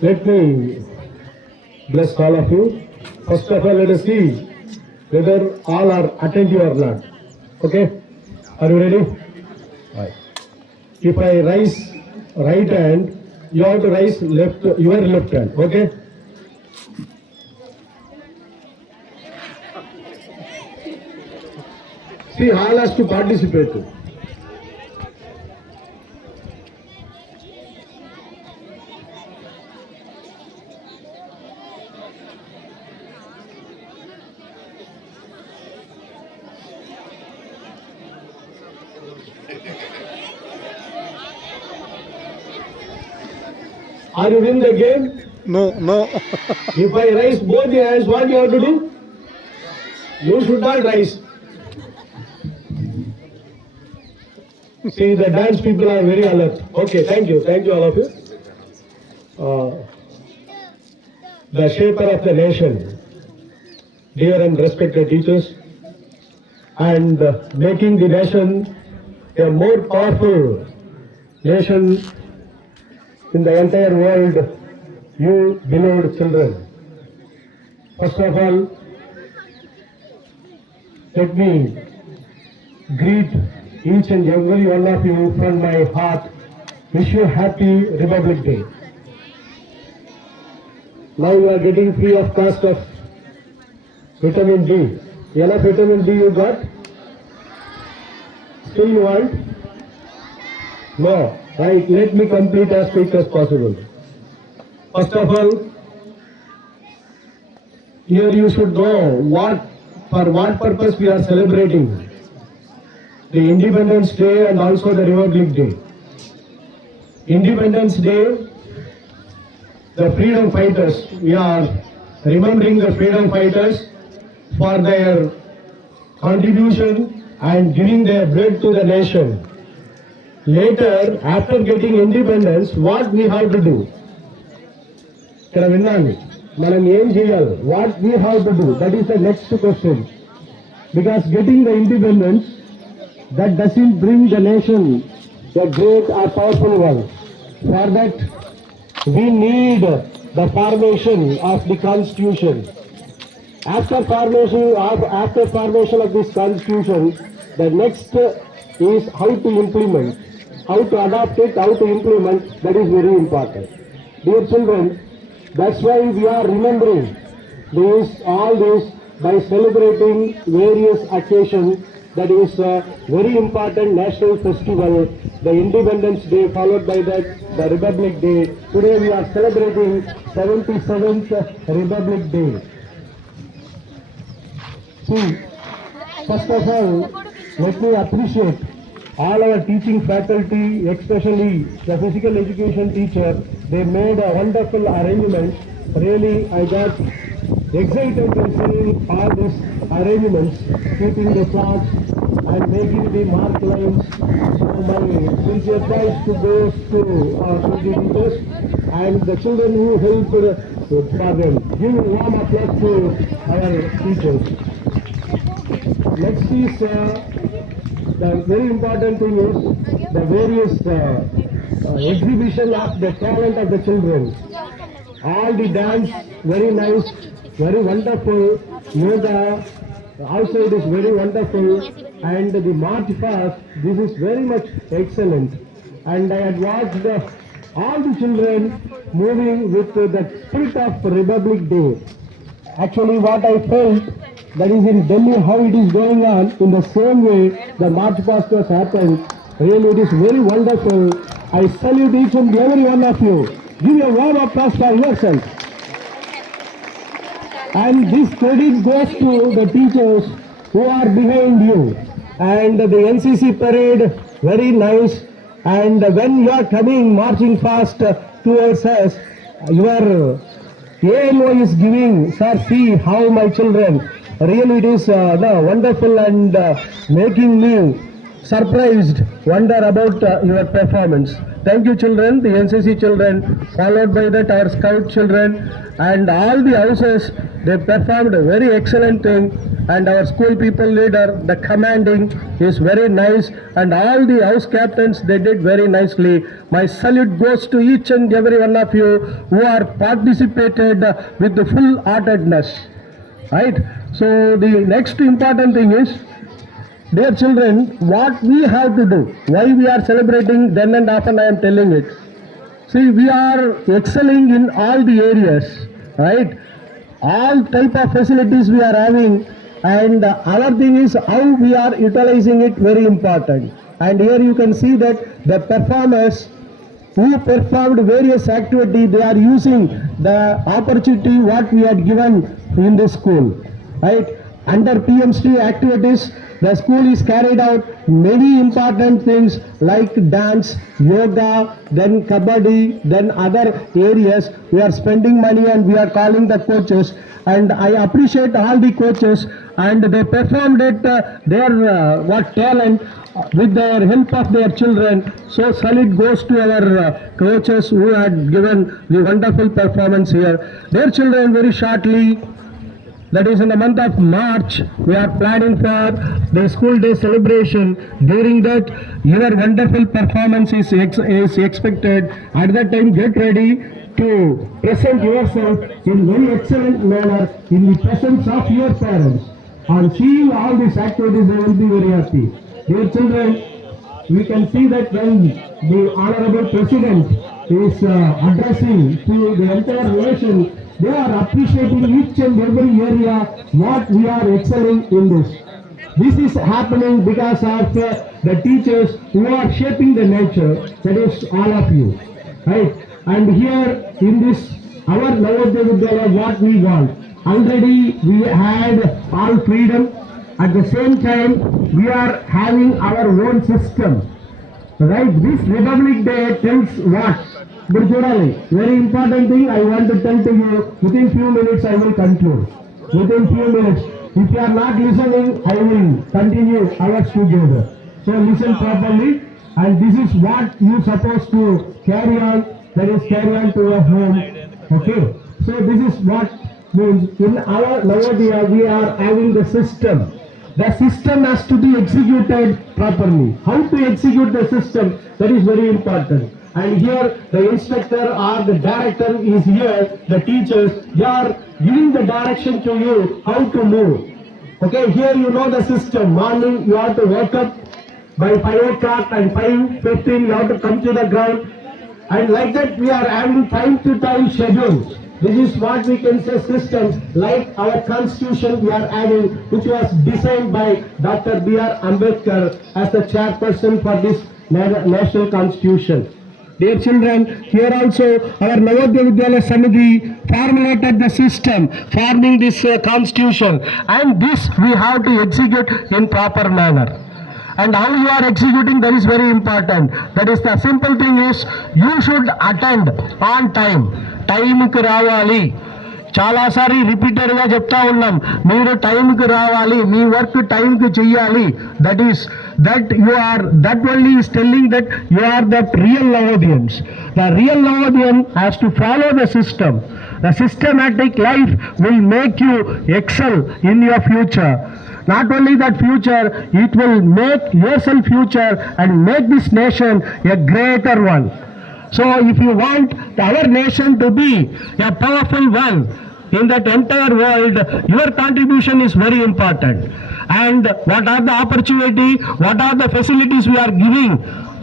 Let me bless all of you. First of all, let us see whether all are attentive or not. Okay? Are you ready? Right. If I raise right hand, you have to raise your left hand. Okay? See, all has to participate. Are you in the game? No. If I raise both the hands, what you have to do? You should not raise. See, the dance people are very alert. Okay, thank you all of you. The shaper of the nation, dear and respected teachers, and making the nation a more powerful nation in the entire world, you beloved children. First of all, let me greet each and every one of you from my heart. Wish you happy Republic Day. Now you are getting free of cost of vitamin D. Enough vitamin D you got? Still you want? No. Right, let me complete as quick as possible. First of all, here you should know for what purpose we are celebrating the Independence Day and also the Republic Day. Independence Day, the freedom fighters, we are remembering the freedom fighters for their contribution and giving their blood to the nation. Later, after getting independence, what we have to do? ఇక్కడ విన్నాను మనం ఏం చేయాలి? What we have to do? That is the next question. Because getting the independence, that doesn't bring the nation a great or powerful one. For that, we need the formation of the constitution. After formation of this constitution, the next is how to implement, how to adopt it, how to implement. That is very important. Dear children, that's why we are remembering all this by celebrating various occasions. That is a very important national festival, the Independence Day, followed by that the Republic Day. Today we are celebrating 77th Republic Day. See, first of all, let me appreciate all our teaching faculty, especially the physical education teacher. They made a wonderful arrangement. Really, I got excited when seeing all these arrangements, keeping the flags and making the mark lines. So my sincere thanks to those to the teachers and the children who helped for them. Give a warm applause to our teachers. Next is the very important thing is the various exhibition of the talent of the children. All the dance, very nice, very wonderful. Yoga also it is very wonderful, and the march past, this is very much excellent. And I had watched all the children moving with the spirit of Republic Day. Actually, what I felt, that is in Delhi, how it is going on, in the same way the march past has happened. Really, it is very wonderful. I salute each and every one of you. Give a warm applause for yourself. And this credit goes to the teachers who are behind you. And the NCC parade, very nice. And when you are coming marching fast towards us, your AMO is giving, sir, see how my children, really it is wonderful and making me surprised, wonder about your performance. Thank you, children, the NCC children, followed by that our scout children, and all the houses. They performed a very excellent thing, and our school people leader, the commanding is very nice, and all the house captains, they did very nicely. My salute goes to each and every one of you who are participated with the full heartedness. Right? So the next important thing is, dear children, what we have to do, why we are celebrating, then and often I am telling it. See, we are excelling in all the areas, right? All type of facilities we are having, and our thing is how we are utilizing it, very important. And here you can see that the performers who performed various activities, they are using the opportunity what we had given in this school, right? Under PMC activities, the school is carried out many important things like dance, yoga, then kabaddi, then other areas. We are spending money and we are calling the coaches, and I appreciate all the coaches, and they performed it their what talent with their help of their children. So salute goes to our coaches who had given the wonderful performance here. Their children, very shortly, that is in the month of March, we are planning for the school day celebration. During that, your wonderful performance is expected. At that time, get ready to present yourself in very excellent manner in the presence of your parents. On seeing all these activities, they will be very happy. Dear children, we can see that when the Honorable President is addressing to the entire nation, they are appreciating each and every area what we are excelling in this. This is happening because of the teachers who are shaping the nature, that is all of you, right? And here in this, our Navodaya Vidyalaya, what we want, already we had all freedom. At the same time, we are having our own system, right? This Republic Day tells what? Very important thing I want to tell to you. Within few minutes I will conclude. Within few minutes. If you are not listening, I will continue ours together. So listen properly, and this is what you supposed to carry on. That is, carry on to your home. Okay. So this is what means in our Navodaya we are having the system. The system has to be executed properly. How to execute the system? That is very important. And here the instructor or the director is here, the teachers, they are giving the direction to you how to move. Okay, here you know the system. Morning you have to wake up by 5 o'clock, and 5:15 you have to come to the ground. And like that we are having time to time schedules. This is what we can say system, like our constitution we are having, which was designed by Dr. B.R. Ambedkar as the chairperson for this national constitution. Dear children, here also our Navodaya Vidyalaya Samiti formulated the system forming this constitution, and this we have to execute in proper manner. And how you are executing, that is very important. That is, the simple thing is you should attend on time. Time కి రావాలి. చాలాసారి రిపీటెడ్గా చెప్తా ఉన్నాం, మీరు టైంకి రావాలి, మీ work టైంకి చెయ్యాలి. That is that you are, that only is telling that you are that real Navodayans. The real Navodayans has to follow the system. The systematic life will make you excel in your future. Not only that future, it will make yourself future and make this nation a greater one. So if you want our nation to be a powerful one in that entire world, your contribution is very important. And what are the opportunity, what are the facilities we are giving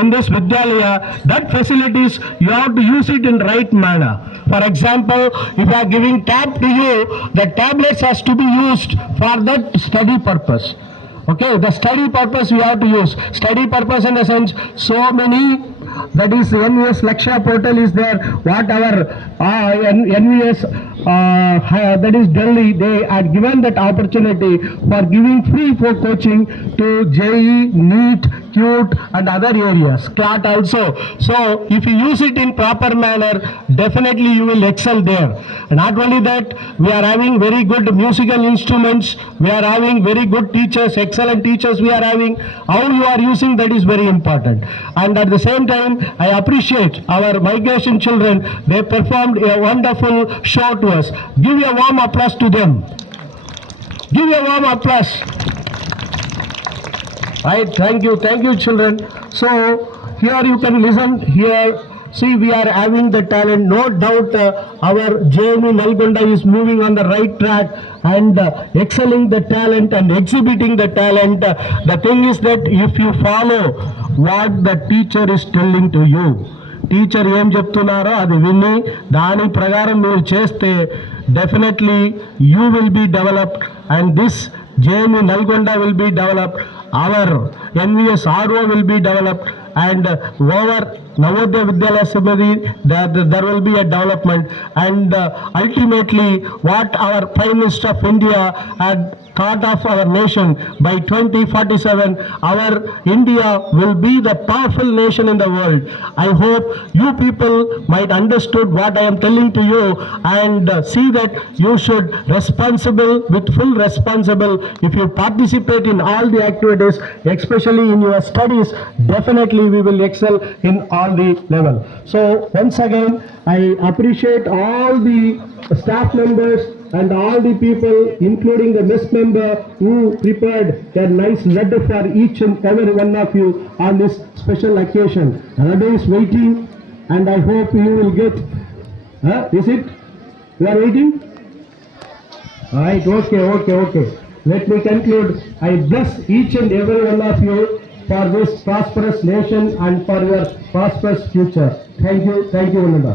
in this Vidyalaya, that facilities you have to use it in right manner. For example, if you are giving tab to you, the tablets has to be used for that study purpose. Okay, the study purpose we have to use. Study purpose in the sense, so many, that is NVS Lakshya portal is there. What our NVS that is Delhi, they are given that opportunity for giving free for coaching to JEE, NEET, cute and other areas, CLAT also. So if you use it in proper manner, definitely you will excel there. Not only that, we are having very good musical instruments, we are having very good teachers, excellent teachers we are having. How you are using that is very important. And at the same time, I appreciate our migration children. They performed a wonderful show to us. Give a warm applause to them. Give a warm applause. Right, thank you children. So here you can listen here. See, we are having the talent. No doubt our JMU Nalgonda is moving on the right track and excelling the talent and exhibiting the talent. The thing is that if you follow what the teacher is telling to you, teacher ఏం చెప్తున్నారో అది విని దాని ప్రకారం మీరు చేస్తే definitely you will be developed and this JMU Nalgonda will be developed, our NVS RO will be developed, and over Navodaya Vidyalaya Samiti there will be a development, and ultimately what our Prime Minister of India had thought of our nation by 2047, our India will be the powerful nation in the world. I hope you people might understood what I am telling to you and see that you should responsible with full responsible. If you participate in all the activities, especially in your studies, definitely we will excel in all the level. So once again, I appreciate all the staff members and all the people, including the mess member, who prepared a nice laddu for each and every one of you on this special occasion. Laddu is waiting, and I hope you will get. Is it? You are waiting? Right. Okay. Let me conclude. I bless each and every one of you for this prosperous nation and for your prosperous future. Thank you, Vananda.